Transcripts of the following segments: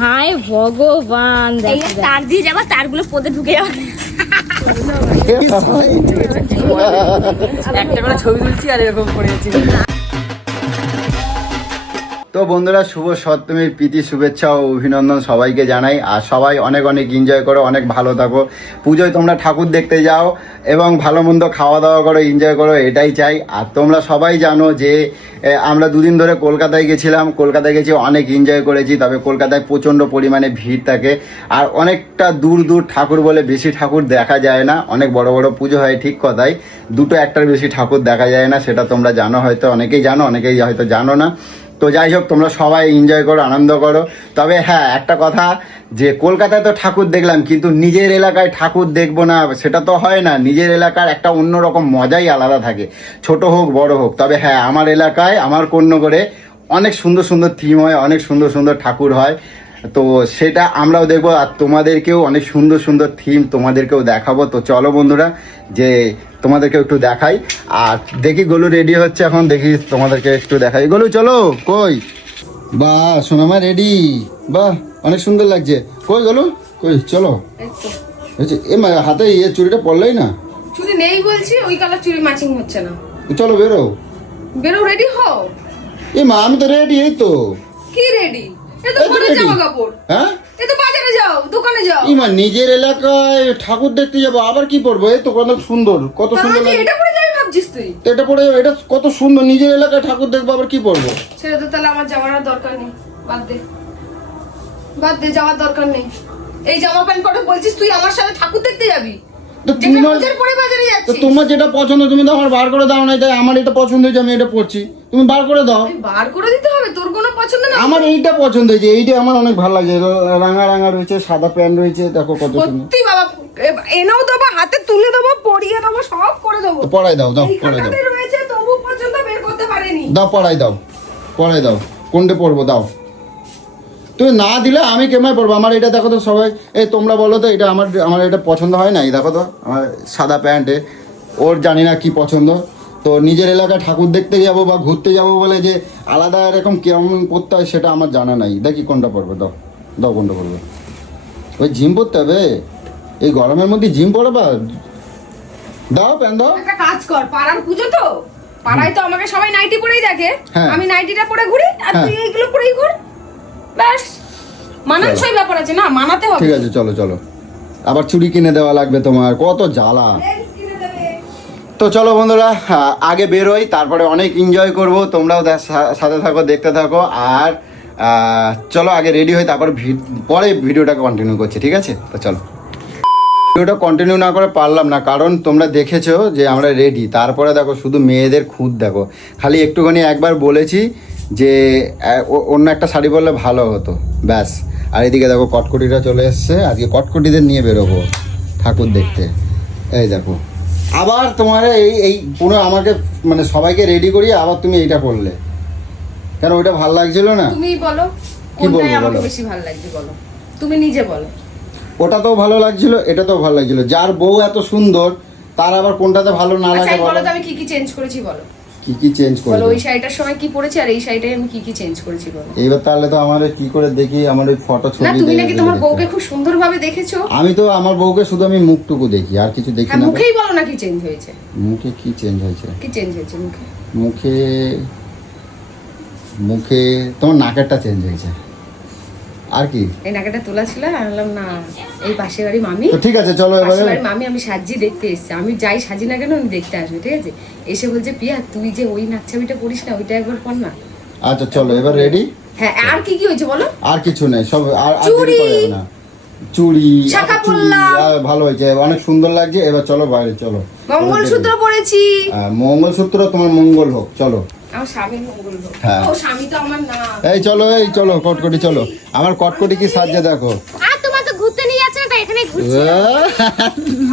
হায় ভগবান, তার দিয়ে যাবা, তারগুলো পদে ঢুকে যাবে। একটা করে ছবি তুলছি আর এরকম করেছি। তো বন্ধুরা, শুভ সপ্তমীর প্রীতি শুভেচ্ছা ও অভিনন্দন সবাইকে জানাই। আর সবাই অনেক অনেক এনজয় করো, অনেক ভালো থাকো। পুজোয় তোমরা ঠাকুর দেখতে যাও এবং ভালো মন্দ খাওয়া দাওয়া করো, এনজয় করো, এটাই চাই। আর তোমরা সবাই জানো যে আমরা দুদিন ধরে কলকাতায় গেছিলাম। কলকাতায় গেছি, অনেক এনজয় করেছি। তবে কলকাতায় প্রচণ্ড পরিমাণে ভিড় থাকে আর অনেকটা দূর দূর ঠাকুর বলে বেশি ঠাকুর দেখা যায় না। অনেক বড় বড় পুজো হয়, ঠিক কথাই, দুটো একটার বেশি ঠাকুর দেখা যায় না। সেটা তোমরা জানো, হয়তো অনেকেই জানো, অনেকেই হয়তো জানো না। তো যাই হোক, তোমরা সবাই এনজয় করো, আনন্দ করো। তবে হ্যাঁ, একটা কথা, যে কলকাতায় তো ঠাকুর দেখলাম, কিন্তু নিজের এলাকায় ঠাকুর দেখবো না সেটা তো হয় না। নিজের এলাকার একটা অন্যরকম মজাই আলাদা থাকে, ছোট হোক বড় হোক। তবে হ্যাঁ, আমার এলাকায়, আমার কর্ণগড়ে অনেক সুন্দর সুন্দর থিম হয়, অনেক সুন্দর সুন্দর ঠাকুর হয়। তো সেটা আমরাও দেখবো, আর তোমাদেরকেও অনেক সুন্দর সুন্দর থিম তোমাদেরকেও দেখাবো। তো চলো বন্ধুরা, যে তোমাদেরকে একটু দেখাই। আর দেখি গোলু রেডি হচ্ছে এখন, দেখি তোমাদেরকে একটু দেখাই। গোলু চলো, কই? বাহ সোনামা রেডি, বাহ অনেক সুন্দর লাগছে। কই গোলু, কই চলো। এ মা, হাতে চুড়িটা পড়লেই না। চুড়ি নেই বলছি, ওই কালার চুড়ি ম্যাচিং হচ্ছে না। চলো বেরো, বেরো, রেডি হও। এ মা, আমি তো রেডি, এই তো। কি রেডি? এ তো ঘরে জামা কাপড়। হ্যাঁ, এ তো বাজারে যাও, দোকানে যাও। ইমা, নিজের এলাকায় ঠাকুর দেখতে যাবো, আবার কি পরবো? এই তো কত সুন্দর, কত সুন্দর লাগে। এটা পরে যাবি ভাবছিস তুই? এটা পরে, এটা কত সুন্দর, নিজের এলাকায় ঠাকুর দেখবো, আবার কি পরবো? ছেড়ে দে, তাহলে আমার যাওয়ার আর দরকার নেই। বাদ দে, বাদ দে, যাওয়ার দরকার নেই। এই জামা প্যান্ট পরে বলছিস তুই আমার সাথে ঠাকুর দেখতে যাবি? তো যেটা তোমার, বাজার পরে বাজারে তো যাচ্ছিস। তোমার যেটা পছন্দ তুমি তো আমার বার করে দাও না। তাই আমার এটা পছন্দ হয়েছে, আমি এটা পরছি, তুমি বার করে দাও। আমি বার করে দিতে হবে? তোর কোনো পছন্দ না? আমার এইটা পছন্দ হয়েছে, এইটা আমার অনেক ভালো লাগছে। রাঙা রাঙা রয়েছে, সাদা প্যান্ট রয়েছে, দেখো কত সুন্দর। সত্যি বাবা, এনেও দেবো, হাতে তুলে দেবো, পরিয়ে দেবো, সব করে দেবো। তো পড়াই দাও, দাও এই পড়াই দাও, খাতাতে রয়েছে, তবু পর্যন্ত বের করতে পারেনি। দাও পড়াই দাও, পড়াই দাও। কোনটা পড়বো দাও। তুমি না দিলে আমি কেমন পড়বো? আমার এটা দেখো তো সবাই, এই তোমরা বলো তো, এটা আমার এটা পছন্দ হয় না। এই দেখো তো আমার সাদা প্যান্টে, ওর জানি না কি পছন্দ। তো নিজের এলাকায় ঠাকুর দেখতে যাবো বা ঘুরতে যাবো বলে যে আলাদা এরকম কেমন পড়তে হয় সেটা আমার জানা নাই। দেখি কোনটা পড়বে, দাও দাও, কোনটা পড়বে? ওই জিম পড়তে হবে এই গরমের মধ্যে, জিম পড়বা? দাও প্যান্ট দাও। একটা কাজ কর, পাড়ার পুজো তো, পাড়ায় তো আমাকে সবাই নাইটি পরেই দেখে। হ্যাঁ। আমি নাইটিটা পরে ঘুরি, আর তুই এইগুলো পরেই ঘুর, ব্যাস। মানানসই ব্যাপার আছে না, মানাতে হবে। ঠিক আছে, চলো চলো। আবার চুড়ি কিনে দেওয়া লাগবে তোমার, কত জ্বালা। লেন্স কিনে দেবে। তো চলো বন্ধুরা, আগে বেরোই, তারপরে অনেক এনজয় করব। তোমরাও সাথে থাকো, দেখতে থাকো। আর চলো আগে রেডি হই, তারপর পরে ভিডিওটা কন্টিনিউ করছি, ঠিক আছে? তো চলো। ভিডিওটা কন্টিনিউ না করে পারলাম না, কারণ তোমরা দেখেছো যে আমরা রেডি, তারপরে দেখো শুধু মেয়েদের খুঁত দেখো। খালি একটুখানি একবার বলেছি যে অন্য একটা শাড়ি পরলে ভালো হতো, ব্যাস। আর এদিকে দেখো কটকটিটা চলে এসছে, আজকে কটকটিদের নিয়ে বেরোবো ঠাকুর দেখতে। এই দেখো, আবার তোমার এই পুরো আমাকে মানে সবাইকে রেডি করিয়ে আবার তুমি এইটা করলে কেন? ওইটা ভালো লাগছিল না? তুমি বলো, কি বলবো কোনটাই আমাকে বলো? বেশি ভালো লাগছে বলো, তুমি নিজে বলো। ওটাতেও ভালো লাগছিল, এটাতেও ভালো লাগছিল। যার বউ এত সুন্দর, তার আবার কোনটাতে ভালো না আচ্ছা, লাগে বলো বলো? তো আমি কি কি চেঞ্জ করেছি বলো। কি কি চেঞ্জ বলো, করবে? ওই শাড়িটার সময় কি পরেছি আর এই শাড়িটাই আমি কি কি চেঞ্জ করেছি বলো। এইবার তাহলে তো আমার কি করে দেখি, আমার ওই ফটো না, ছবি তুমি দেখে নাকি দেখে তোমার দেখতে বউকে হয়। খুব সুন্দরভাবে দেখেছো। আমি তো আমার বউকে শুধু আমি মুখটুকু দেখি, আর কিছু দেখি হ্যাঁ, না। মুখেই বলো না কি চেঞ্জ হয়েছে। মুখে কি চেঞ্জ হয়েছে? কি চেঞ্জ হয়েছে মুখে? মুখে, মুখে তোমার নাকেরটা চেঞ্জ হয়েছে। আর কি? এই নাকাটা তোলা ছিল, আমি বললাম না, এই পাশের বাড়ি মামি, তো ঠিক আছে, চলো এবারে। পাশের বাড়ি মামি আমি সাজি দেখতে এসেছি, আমি যাই সাজি না কেন আমি দেখতে আসবো, ঠিক আছে? এসে বলছে পিয়া তুই যে ওই নাকছাবিটা পড়িস না, ওইটা একবার পর না। আচ্ছা চলো এবার রেডি। হ্যাঁ, আর কি কি হয়েছে বলো। আর কিছু নেই, সব আর আর চুড়ি। দেরি করা যাবে না। চুড়ি, শাঁখা আবার চুড়ি, পরলাম। ভালো হয়েছে, অনেক সুন্দর লাগছে। এবার চলো বাইরে, চলো। মঙ্গলসূত্র পরেছি। মঙ্গলসূত্র তোমার মঙ্গল হোক, চলো। আমার স্বামীর মঙ্গল হোক। হ্যাঁ। ও স্বামী তো আমার না। এই চলো, এই চলো কটকটি, চলো। আমার কটকটি কি সাজে দেখো। আর তোমার তো ঘুরতে নিয়ে যাচ্ছে না, তাই এখানে ঘুরছি।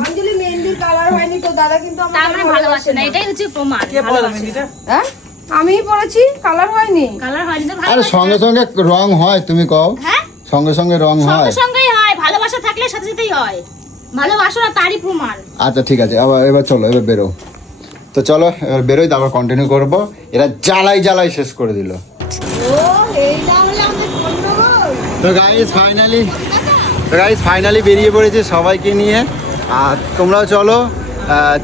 অঞ্জলি মেহেন্দির কালার হয়নি তো দাদা, কিন্তু আমার তার মানে ভালোবাসে না, এটাই হচ্ছে প্রমাণ। ভালোবাসে না। হ্যাঁ, আমিই পরেছি, কালার হয়নি। কালার হয়নি তো আরে ভালোবাসে সঙ্গে না। সঙ্গে রং হয়, তুমি কও। হ্যাঁ, সঙ্গে সঙ্গে রং হয়। সঙ্গে সঙ্গেই হয়, ভালোবাসা থাকলে সাথে সাথেই হয়। ভালোবাসো না তারই প্রমাণ। আচ্ছা ঠিক আছে, এবার চলো, এবার বেরো। তো চলো এবার বেরোই, তারপর কন্টিনিউ করবো। এরা জ্বালাই জ্বালাই শেষ করে দিল। ও এই না হলে আমাদের তো গাইস ফাইনালি বেরিয়ে পড়েছে সবাইকে নিয়ে। আর তোমরাও চলো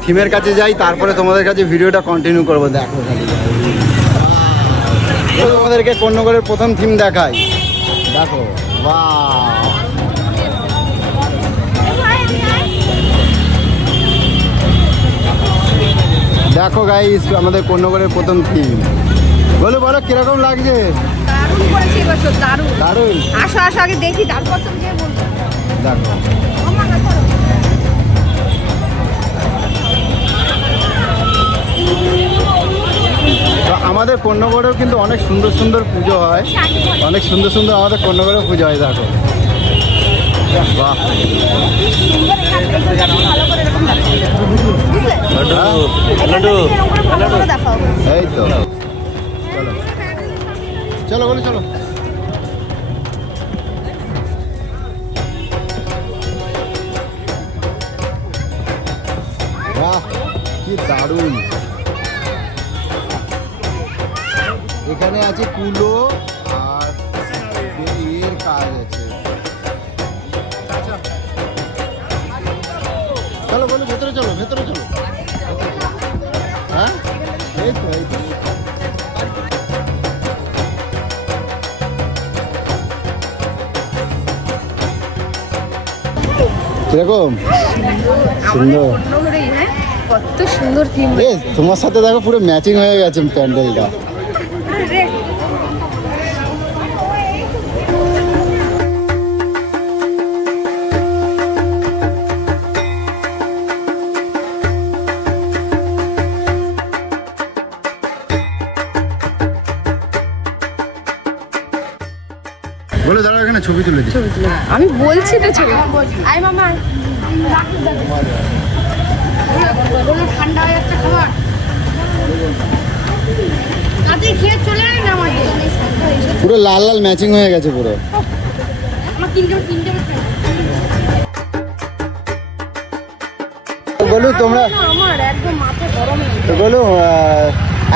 থিমের কাছে যাই, তারপরে তোমাদের কাছে ভিডিওটা কন্টিনিউ করবো। দেখো খালি তোমাদেরকে কন্যগড়ের প্রথম থিম দেখাই। দেখো বাহ, দেখো গাইস আমাদের কন্যগড়ের প্রথম থিম। বলো বলো কিরকম লাগছে? দারুণ করেছে এবছর, দারুণ দারুণ। আসো আসো আগে দেখি, তারপর তুমি যে বলবো। দেখো তো আমাদের কন্যগড়েও কিন্তু অনেক সুন্দর সুন্দর পুজো হয়, অনেক সুন্দর সুন্দর আমাদের কন্যগড়েও পুজো হয়। দেখো বাহ, এই তো চলো বলো চলো। বাহ কি দারুণ। এখানে আছে কুলো আর এর কাজ আছে। চলো বলো ভেতরে চলো, ভেতরে চলো। হ্যাঁ এই তো এই তো। কিরকম সুন্দর, কত সুন্দর থিম। তোমার সাথে দেখো পুরো ম্যাচিং হয়ে গেছে প্যান্ডেলটা। বলে দাঁড়া এখানে ছবি তুলে দিই। আমি বলছি তো ছবি। আয় মামা, ঠান্ডা হয়ে যাচ্ছে খাবার। আপনি খেয়ে চলে আয় না আমাদের। পুরো লাল লাল ম্যাচিং হয়ে গেছে পুরো। বলু তোমরা, আমার একদম মাথা গরম হয়ে গেছে। তো বলু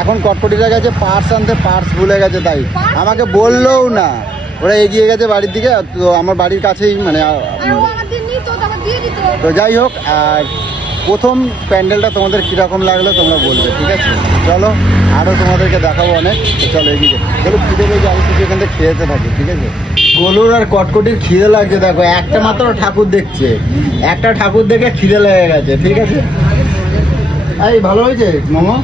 এখন কটকটিরা গেছে পার্স আনতে, পার্স ভুলে গেছে, তাই আমাকে বললোও না। ওরা এগিয়ে গেছে বাড়ির দিকে, তো আমার বাড়ির কাছেই মানে। তো যাই হোক, আর প্রথম প্যান্ডেলটা তোমাদের কীরকম লাগলো তোমরা বলবে, ঠিক আছে? চলো আরও তোমাদেরকে দেখাবো অনেক। তো চলো এদিকে চলো, খিদে পেয়েছে, আমি কিছু এখান থেকে খেয়েতে থাকি, ঠিক আছে? গলুর আর কটকটির খিদে লাগছে। দেখো একটা মাত্র ঠাকুর দেখছে, একটা ঠাকুর দেখে খিদে লেগে গেছে, ঠিক আছে? এই ভালো হয়েছে মোমো?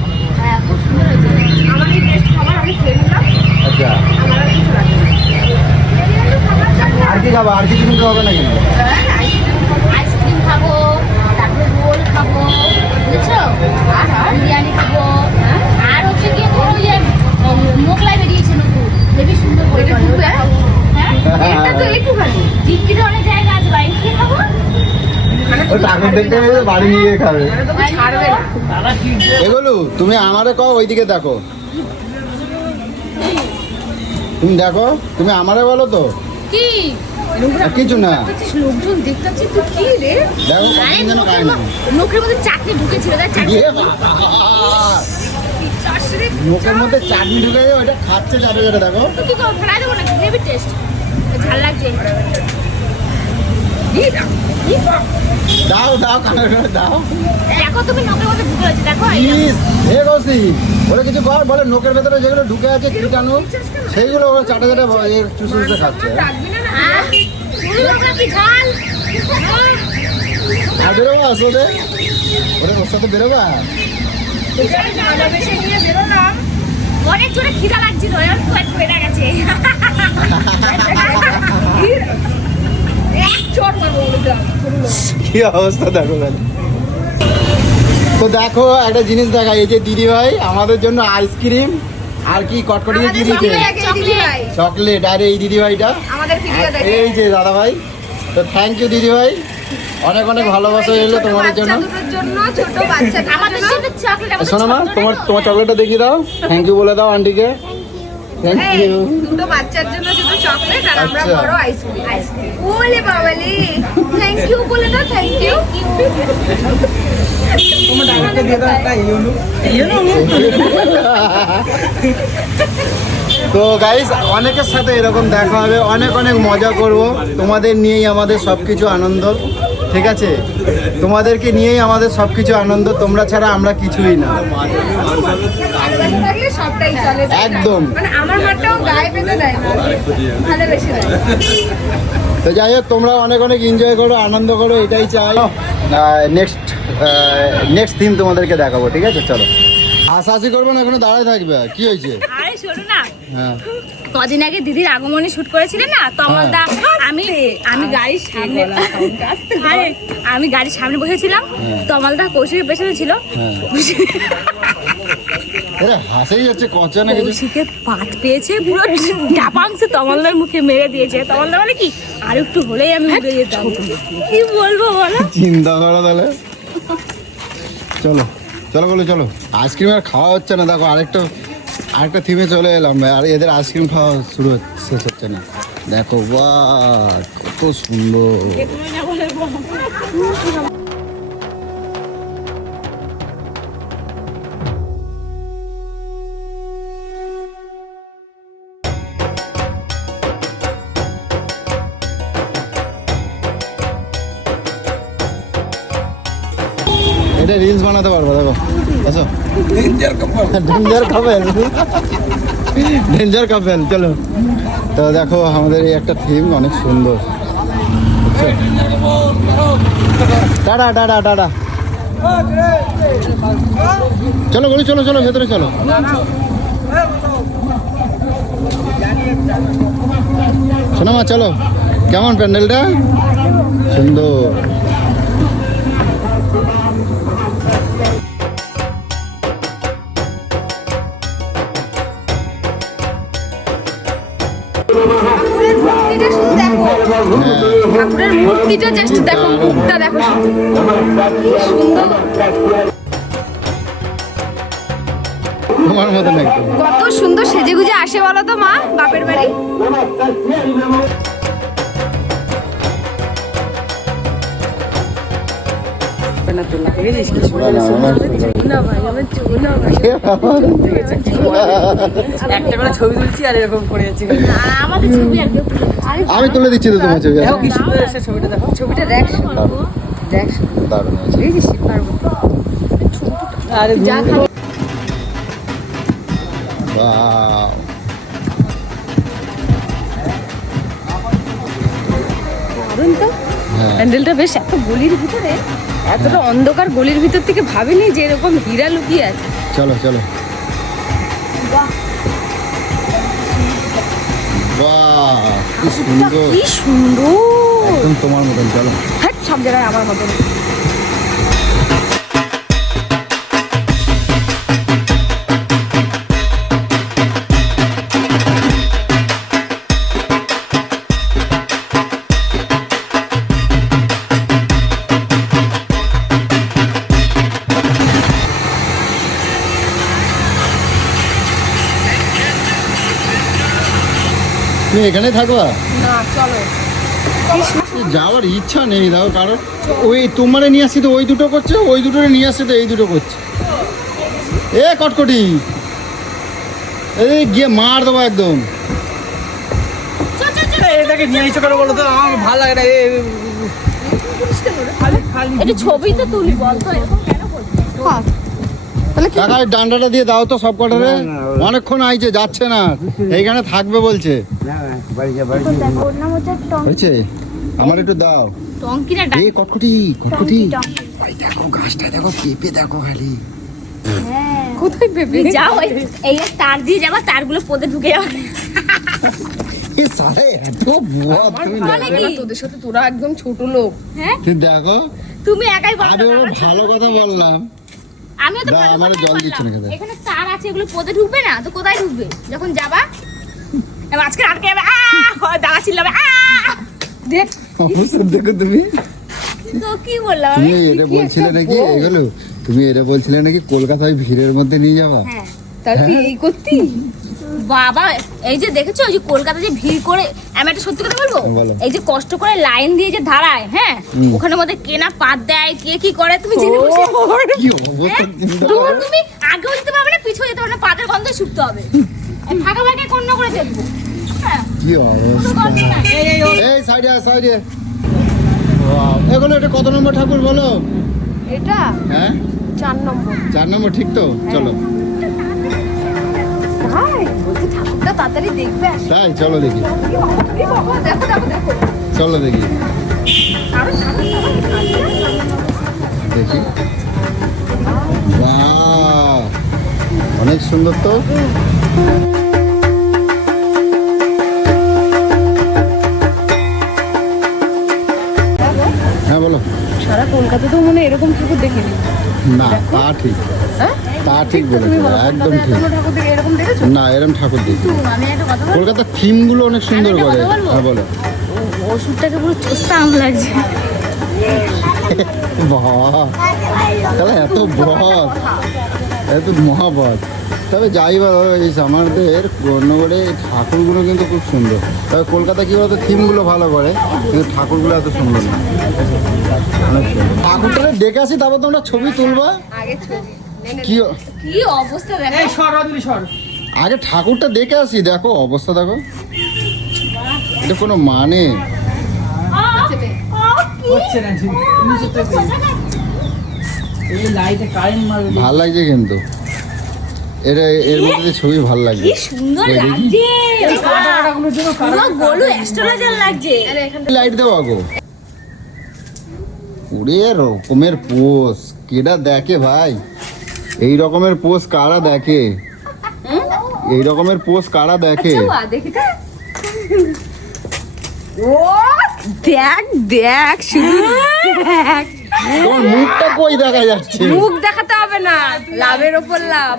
আচ্ছা আর কি খাবো? আর কিছু কিনতে হবে না কিন্তু? আইসক্রিম খাবো, তারপরে রোল খাবো, বুঝছো? আর বিরিয়ানি খাবো, আর হচ্ছে কি ওই যে মোগলাই বেরিয়েছে নতুন, হেবি সুন্দর করে করে। হ্যাঁ এটা তো একটুখানি দিল্লিতে অনেক জায়গা আছে, বাইরে গিয়ে খাবো। ও ঠাকুর দেখতে গেলে বাড়ি নিয়ে খাবে। ছাড়বে না। এগুলো তুমি আমারে কও, ওইদিকে দেখো, তুমি দেখো, তুমি আমারে বলো তো। কি কিছু না, লোকজন দেখতেছি তো কি রে? দেখো কতদিন যেন খায় না। লোকের মধ্যে চাটনি ঢুকেছিল, দেখ চাটনি। এ বাবা! মুখের মধ্যে চাটনি ঢুকে যায়, ওইটা খাচ্ছে যাবে যেটা। দেখো তো কি করবো, ফেলাই দেবো নাকি? হেভি টেস্ট, ঝাল লাগছে। দাও দাও কানে করে দাও। দেখো তুমি নখের মধ্যে ঢুকে আছে, দেখো। প্লিজ এ কৌশি বলে কিছু কর, বলে নোকের ভেতরে যেগুলো ঢুকে আছে কীটাণু, সেইগুলো ওরা চাটা চাটা চুষে চুষে খাচ্ছে। আর বেরোবা ওদের, ওদের ওর সাথে বেরোবা। অনেক জোরে খিদা লাগছিল, এবার পেট বেড়ে গেছে। কি অবস্থা দেখো খালি। তো দেখো একটা জিনিস দেখা, এই যে দিদি ভাই আমাদের জন্য আইসক্রিম আর কি কটকটি কি দিচ্ছে, চকলেট। আর এই দিদি ভাইটা এই যে দাদা ভাই, তো থ্যাংক ইউ দিদি ভাই, অনেক অনেক ভালোবাসা এলো তোমাদের জন্য। শোনো মা, তোমার চকলেটটা দেখিয়ে দাও, থ্যাংক ইউ বলে দাও আন্টিকে। Thank you. দুটো বাচ্চার জন্য দুটো চকলেট আর আমরা আচ্ছা। বড় আইসক্রিম ওলে বাবালে থ্যাংক ইউ বলে দাও থ্যাংক ইউ তো গাইস অনেকের সাথে এরকম দেখা হবে, অনেক অনেক মজা করব, তোমাদের নিয়েই আমাদের সব কিছু আনন্দ, ঠিক আছে? তোমাদেরকে নিয়েই আমাদের সব কিছু আনন্দ, তোমরা ছাড়া আমরা কিছুই না। ভালোবাসা থাকলে সবটাই চলে তাই না? একদম। মানে আমার মাটাও গায়ে পেতে দেয় না ভালোবেসে দেয়। তো যাই হোক, তোমরা অনেক অনেক এনজয় করো, আনন্দ করো, এটাই চাই। নেক্সট দিন তোমাদেরকে দেখাবো, ঠিক আছে? চলো, হাসাহাসি করবো না, এখনো দাঁড়ায় থাকবে, কি হয়েছে? আরে শোনো না, হ্যাঁ কদিন আগে দিদির আগমনী শুট করেছিলেন না তমালদা, আমি গাড়ির সামনে, আরে আমি গাড়ির সামনে বসেছিলাম, তমালদা কৌশিকের পেছনে ছিল, হ্যাঁ। আরে হাসেই যাচ্ছে, কচা না কিছু। কৌশিকের পাত পেয়েছে, পুরো ডাপাংসে তমালদার মুখে মেরে দিয়েছে। তমালদা মানে কি, আর একটু হলেই আমি উড়ে যেতাম। কি বলবো বলো? চিন্তা করো তাহলে। চলো চলো বলো, চলো। আইসক্রিম আর খাওয়া হচ্ছে না, দেখো আরেকটা থিমে চলে এলাম, আর এদের আইসক্রিম খাওয়া শেষ হচ্ছে না। দেখো বাহ, কত সুন্দর। এটা রিলস বানাতে পারবো, দেখো। আচ্ছা, ডেঞ্জার কাপেল, চলো। তো দেখো আমাদের এই একটা থিম অনেক সুন্দর। টাটা টাটা টাটা, চলো বলি, চলো চলো ভেতরে চলো। শোনো মা, চলো। কেমন প্যান্ডেলটা? সুন্দর। ঠাকুরের মূর্তিটা জাস্ট দেখো, মুখটা দেখো, সুন্দর, তোমার মতন একদম। কত সুন্দর সেজে গুজে আসে বলো তো মা বাপের বাড়ি। একটা করে ছবি তুলছি আর এরকম করে যাচ্ছি। আমাদের ছবি আর কেউ আমি তুলে দিচ্ছি তো তোমার ছবি। দেখো কি সুন্দর এসে ছবিটা, দেখো ছবিটা দেখ, দেখ দারুণ হয়েছে। এই যে শিব পার্বতী। আরে যা ধুর। Wow. দারুণ তো হ্যাঁ। প্যান্ডেলটা, বেশ এত গলির ভিতরে, এতটা অন্ধকার গলির ভিতর থেকে ভাবিনি যে এরকম হীরা লুকিয়ে আছে। চলো চলো। বাহ, কি সুন্দর, কি সুন্দর, একদম তোমার মতন। চলো। হ্যাঁ সব জায়গায় আমার মতন। তুমি এখানে থাকবা? না চলো, যাওয়ার ইচ্ছা নেই, দাও, কারণ ওই তোমারে নিয়ে আসছি তো ওই দুটো করছে, ওই দুটোরে নিয়ে আসছে তো এই দুটো করছে। এ কটকটি, এই গিয়ে মার দেবো একদম। এটাকে নিয়ে এসে করে বলো তো, আমার ভালো লাগে না। এটা ছবি তো তুলি, বলতো এরকম কেন করছিস? তাহলে কি কাকা এই ডান্ডাটা দিয়ে দাও তো সব কটারে, অনেকক্ষণ আইছে, যাচ্ছে না, এইখানে থাকবে বলছে। হয়েছে, আমার একটু দাও। টঙ্কিনা এই কটকটি কটকটি, ওই দেখো গাছটা দেখো, পেঁপে দেখো খালি। কোথায় ভেবে তুমি যাও, এই তার দিয়ে যাবা, তারগুলো পদে ঢুকে যাবে। এ সালে এত বুয়া তুমি বলে দেখো। কি? তোদের সাথে তোরা একদম ছোট লোক। হ্যাঁ, তুমি দেখো, তুমি একাই বলো। আমি ওর ভালো কথা বললাম। আমিও তো দাও, ভালো আমারে কথাই জল দিচ্ছে না বললাম। খেতে। এখানে তার আছে, এগুলো পদে ঢুকবে না তো কোথায় ঢুকবে যখন যাবা? আজকে আটকে যাবে, দাঁড়া চিল্লাবে, দেখ অবস্থা দেখো তুমি। তো কি বললাম তুমি আমি? এটা বলছিলে নাকি এগুলো, তুমি এটা বলছিলে নাকি কলকাতায় ভিড়ের মধ্যে নিয়ে যাবা? হ্যাঁ, তার তুই এই করতি, বাবা এই যে দেখেছো ওই যে কলকাতা যে ভিড় করে, আমি একটা সত্যি কথা বলবো, বলো। এই যে কষ্ট করে লাইন দিয়ে যে দাঁড়ায়, হ্যাঁ ওখানে মধ্যে কেনা পাত দেয়, কে কি করে তুমি জেনে বসে কি অবস্থা তখন তুমি আগেও যেতে পারবে না, পিছু যেতে পারবে না, পাতের গন্ধ শুকতে হবে। ফাঁকা ফাঁকা কন্য করে দেখবো। হ্যাঁ, কি কোনো অবস্থা গন্ধ নাই। এই সাইডে সাইডে এগুলো এটা কত নম্বর ঠাকুর বলো? এটা হ্যাঁ 4 নম্বর। 4 নম্বর ঠিক তো? চলো ভাই বলছি ঠাকুরটা তাড়াতাড়ি দেখবে আসে। তাই চলো দেখি, এই বাবা দেখো দেখো দেখো। চলো দেখি দেখি। বাহ, অনেক সুন্দর তো। হ্যাঁ বলো। সারা কলকাতা তো মনে হয় এরকম ঠাকুর দেখিনি। না তা ঠিক, হ্যাঁ তা ঠিক তুমি বলেছো, বলো একদম কলকাতায় ঠিক। এতগুলো ঠাকুর দেখে এরকম দেখেছো? না এরম ঠাকুর দেখি। আমি একটা কথা বলবো, কলকাতার থিম গুলো অনেক সুন্দর আমি একটা করে। কথা বলবো? হ্যাঁ বলো। ওষুধটাকে পুরো চোস্তা আম লাগছে। বাহ, তাহলে এত বদ, এত মহাবদ। তবে যাই বলো, এই আমাদের গণ্যগড়ে ঠাকুরগুলো কিন্তু খুব সুন্দর। তবে কলকাতা কি বলতো থিমগুলো ভালো করে, কিন্তু ঠাকুরগুলো এত সুন্দর না। অনেক সুন্দর। ঠাকুরটা ডেকে আসি, তারপর তোমরা ছবি তুলবা। আগে ছবি কি কি অবস্থা দেখো। আগে ঠাকুরটা দেখে আসি, দেখো অবস্থা দেখো, এটা কোনো মানে। হচ্ছে না ঠিক নিচেরটা কই? এই লাইটে কারেন্ট মারবে। ভাল লাগছে কিন্তু এটা, এর মধ্যে দিয়ে ছবি ভাল লাগছে। কি সুন্দর ওই দেখি। লাগছে, কাটাগুলোর জন্য পুরো গোলু অ্যাস্ট্রোলজার লাগছে। লাইট দেওয়া গো, ওরে রকমের পোজ কেডা দেখে ভাই? এই রকমের পোজ কারা দেখে? এই রকমের পোজ কারা দেখে? দেখি তো। ও দেখ দেখ শুধু দেখ। তোমার মুখটা কই দেখা যাচ্ছে? মুখ দেখাতে হবে না, লাভের ওপর লাভ।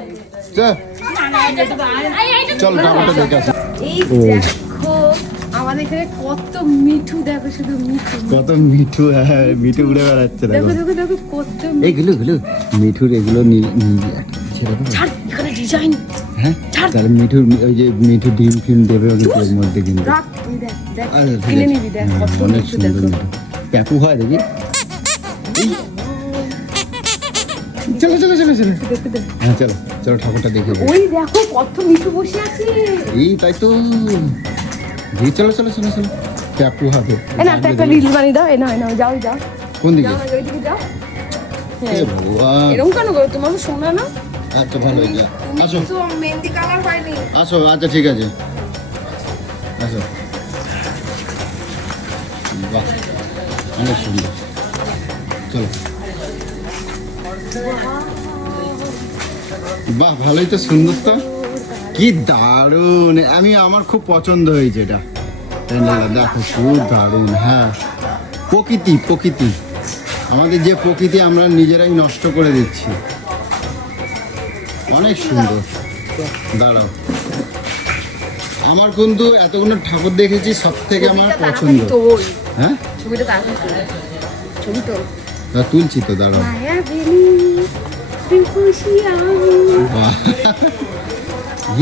চল, চল ঠাকুরটা দেখে আসি। এই ও। দেখো আমাদের এখানে কত মিঠু, দেখো শুধু মিঠু। কত মিঠু, হ্যাঁ মিঠু উড়ে বেড়াচ্ছে দেখো। দেখো দেখো দেখো কত এইগুলো মিঠুর এগুলো ছেড়ে দেবো। ছাড়, এখানে ডিজাইন হ্যাঁ ছাড়। তাহলে মিঠুর ওই যে মিঠু ডিম ফিম দেবে কিন্তু এর মধ্যে কিন্তু। রাখ, তুই দেখ দেখ আচ্ছা, ঠিক কিনে আছে। নিবি, দেখ হ্যাঁ, কত অনেক মিঠু সুন্দর দেখো। মিঠু। প্যাপু হয় দেখি। চলো চলো চলো চলো, দেখো দেখ। হ্যাঁ চলো চলো ঠাকুরটা দেখে আসি। ওই দেখো কত মিঠু বসে আছে। এই তাই তো, এই চলো চলো চলো চলো, প্যাপু হবে। এই না একটা রিল বানিয়ে দাও। এই না যাও যাও কোন দিকে? যাও, ওইদিকে যাও। এ ভগবান, এরকম কেন করো? তোমার শোনা না? আচ্ছা ভালো হয়ে যা। আসো তো মেহেন্দি কালার হয়নি। আসো, আচ্ছা ঠিক আছে, আসো। বাহ, অনেক সুন্দর। চলো, বাহ ভালোই তো, সুন্দর তো, কি দারুণ। আমি আমার খুব পছন্দ হয়েছে এটা। প্যান্ডেলটা দেখো খুব দারুণ। হ্যাঁ প্রকৃতি, প্রকৃতি আমাদের যে প্রকৃতি আমরা নিজেরাই নষ্ট করে দিচ্ছি। অনেক সুন্দর। দাঁড়াও, আমার কিন্তু এতগুলো ঠাকুর দেখেছি, সব থেকে আমার পছন্দ। তোল হ্যাঁ ছবিটা তাড়াতাড়ি তোল। ছবি তোল। তা তুলছি তো, দাঁড়াও। মায়া বেলি তুই খুশি আমি। বাহ,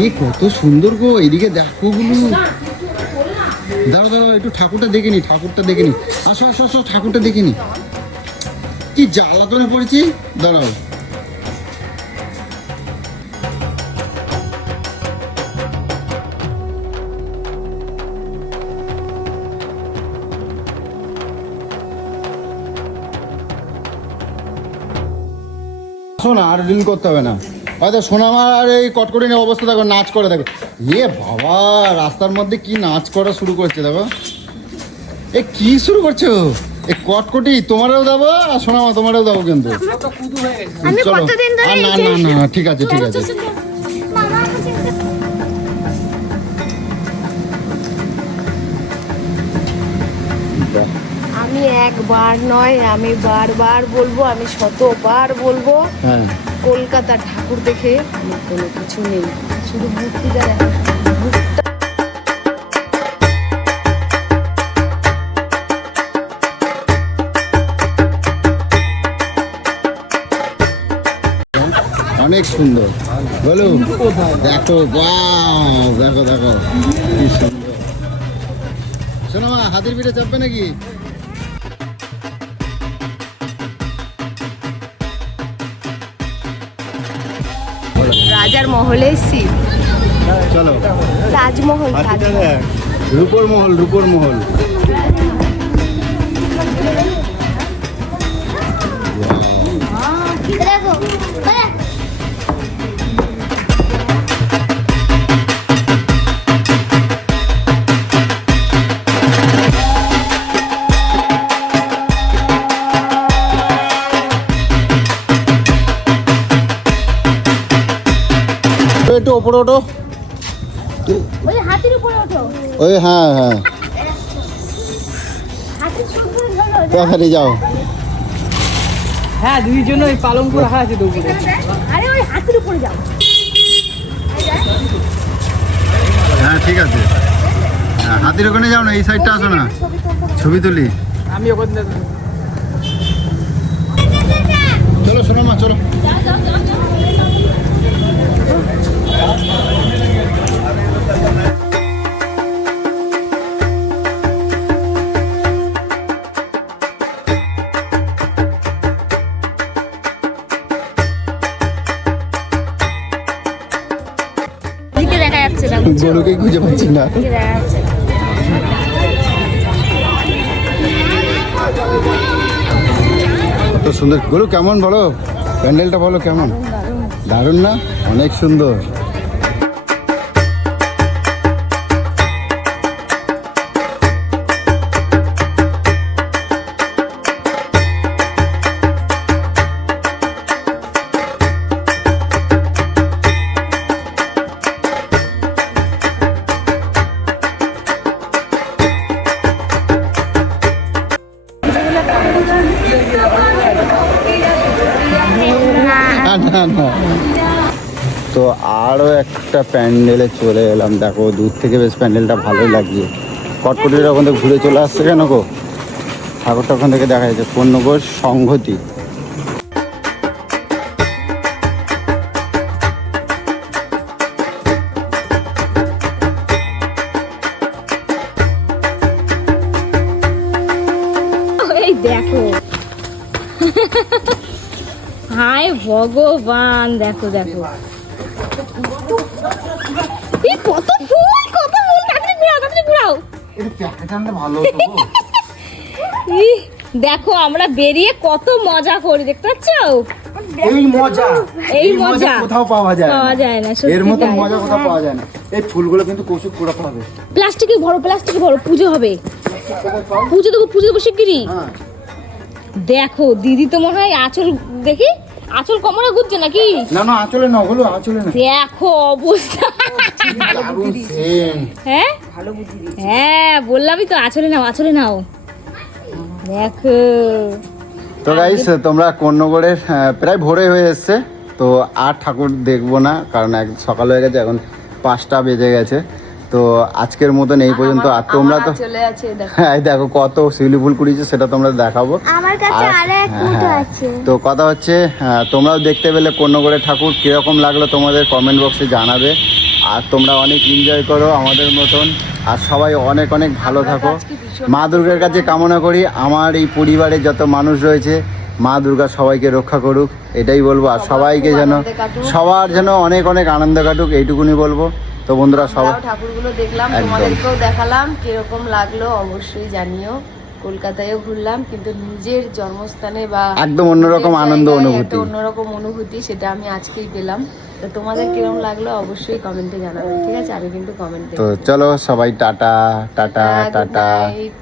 এ কত সুন্দর গো, এদিকে দেখো গুলো। দাঁড়াও দাঁড়াও, একটু ঠাকুরটা দেখে নি, ঠাকুরটা দেখে নি। আসো আসো আসো, ঠাকুরটা দেখে নি। কি জ্বালাতনে পড়েছি, দাঁড়াও। শোনা আর রিল করতে হবে না, হয়তো সোনামার আর এই কটকটিনের অবস্থা দেখো, নাচ করে দেখো। এ বাবা, রাস্তার মধ্যে কি নাচ করা শুরু করছে দেখো। এ কি শুরু করছো? এ কটকটি তোমারও দেবো, আর সোনামা তোমারও দেবো কিন্তু। আমি চলো। কতদিন ধরে আর না এই যে- না না, ঠিক আছে ঠিক আছে। মামা আমাকে বাহ, আমি একবার নয়, আমি বারবার বলবো, আমি শতবার বলবো, হ্যাঁ কলকাতা ঠাকুর দেখে আমার কোনো কিছু নেই, শুধু মূর্তিটা দেখা। মুখটা অনেক সুন্দর বলো। দেখো বাহ, দেখো দেখো কি সুন্দর। শোনো মা, হাতির পিঠে চাপবে নাকি? রাজার মহলে এসছি। চলো তাজমহল, হাতিটা দেখ, রূপোর মহল, রূপোর মহল। দেখো একটু ওপরে ওঠো। ওই হাতির উপরে ওঠো, ওই হ্যাঁ হ্যাঁ, হাতির সুন্দর ধরো। তাড়াতাড়ি যাও। হ্যাঁ দিদির জন্য ওই পালঙ্ক রাখা আছে তো উপরে। আরে ওই হাতির উপরে যাও। হ্যাঁ ঠিক আছে, হ্যাঁ, হাতির ওখানে যাও না, এই সাইডটা আসো না, ছবি তুলি। আমি ওখানে চলো শোনো মা, চলো। দিকে দেখা যাচ্ছে না, গরুকে খুঁজে পাচ্ছি না। দিকে দেখা যাচ্ছে না। কত সুন্দর গরু, কেমন বলো, প্যান্ডেলটা বলো কেমন? দারুণ না? অনেক সুন্দর। না না না, তো আরও একটা প্যান্ডেলে চলে এলাম। দেখো দূর থেকে বেশ প্যান্ডেলটা ভালোই লাগছে। কটকটির ওখান থেকে ঘুরে চলে আসছে কেন গো? ঠাকুরটা ওখান থেকে দেখা যাচ্ছে, পূর্ণগর সংহতি। এই দেখো, হায় ভগবান, দেখো দেখো এই কত ফুল, কত ফুল। কাকড়ি ঘুরাও, কাকড়ি ঘুরাও। ভালো ইহ, দেখো আমরা বেরিয়ে কত মজা করি, দেখতে পাচ্ছ? এই মজা, এই মজা কোথাও পাওয়া যায় পাওয়া যায় না, সত্যি এর মতো তাই। মজা কোথাও পাওয়া যায় না। এই ফুলগুলো কিন্তু কচুর কুড়াতে হবে। প্লাস্টিকে ভরো, প্লাস্টিকে ভরো, পুজো হবে। পুজো দেবো শিগগিরই। হ্যাঁ, দেখো দিদি তো মনে হয় আঁচল, দেখি আঁচল কোমরে ঘুরছে নাকি? না না, আঁচলে না, ওগুলো আঁচলে না। দেখো অবস্থা। দারুণ scent। হ্যাঁ হ্যাঁ, বললামই তো, আঁচলে নাও, আঁচলে নাও। দেখো তো গাইস, তোমরা কর্ণগড়ের প্রায় ভোরে হয়ে এসছে, তো আর ঠাকুর দেখবো না, কারণ এক সকাল হয়ে গেছে, এখন 5টা বেজে গেছে। তো আজকের মতন এই পর্যন্ত। আর তোমরা তো চলে আছে, দেখো হ্যাঁ দেখো কত শিউলি ফুল কুড়িয়েছে, সেটা তোমরা দেখাবো। আমার কাছে আর- আরো এক হ্যাঁ, মুঠো হ্যাঁ। আছে। তো কথা হচ্ছে, তোমরাও দেখতে পেলে কর্ণগড়ের ঠাকুর কিরকম লাগলো তোমাদের কমেন্ট বক্সে জানাবে। আর তোমরা অনেক এনজয় করো আমাদের মতন, আর সবাই অনেক অনেক ভালো থাকো। মা দুর্গার কাছে কামনা করি আমার এই পরিবারে যত মানুষ রয়েছে, মা দুর্গা সবাইকে রক্ষা করুক, এটাই বলবো। আর সবাইকে যেন, সবার যেন অনেক অনেক আনন্দ কাটুক, এইটুকুনি বলবো। তো বন্ধুরা সবাই ঠাকুরগুলো দেখলাম, একদম। তোমাদেরকেও দেখালাম, কিরকম লাগলো অবশ্যই জানিও। কলকাতায়ও ঘুরলাম, কিন্তু নিজের জন্মস্থানে বা একদম অন্যরকম নিজের আনন্দ জায়গায় অনুভূতি। একটা অন্যরকম অনুভূতি, সেটা আমি আজকেই পেলাম। তো তোমাদের কিরকম লাগলো অবশ্যই কমেন্টে জানাবে, ঠিক আছে? আমি কিন্তু কমেন্টে। তো চলো সবাই টাটা টাটা টাটা। নাইট।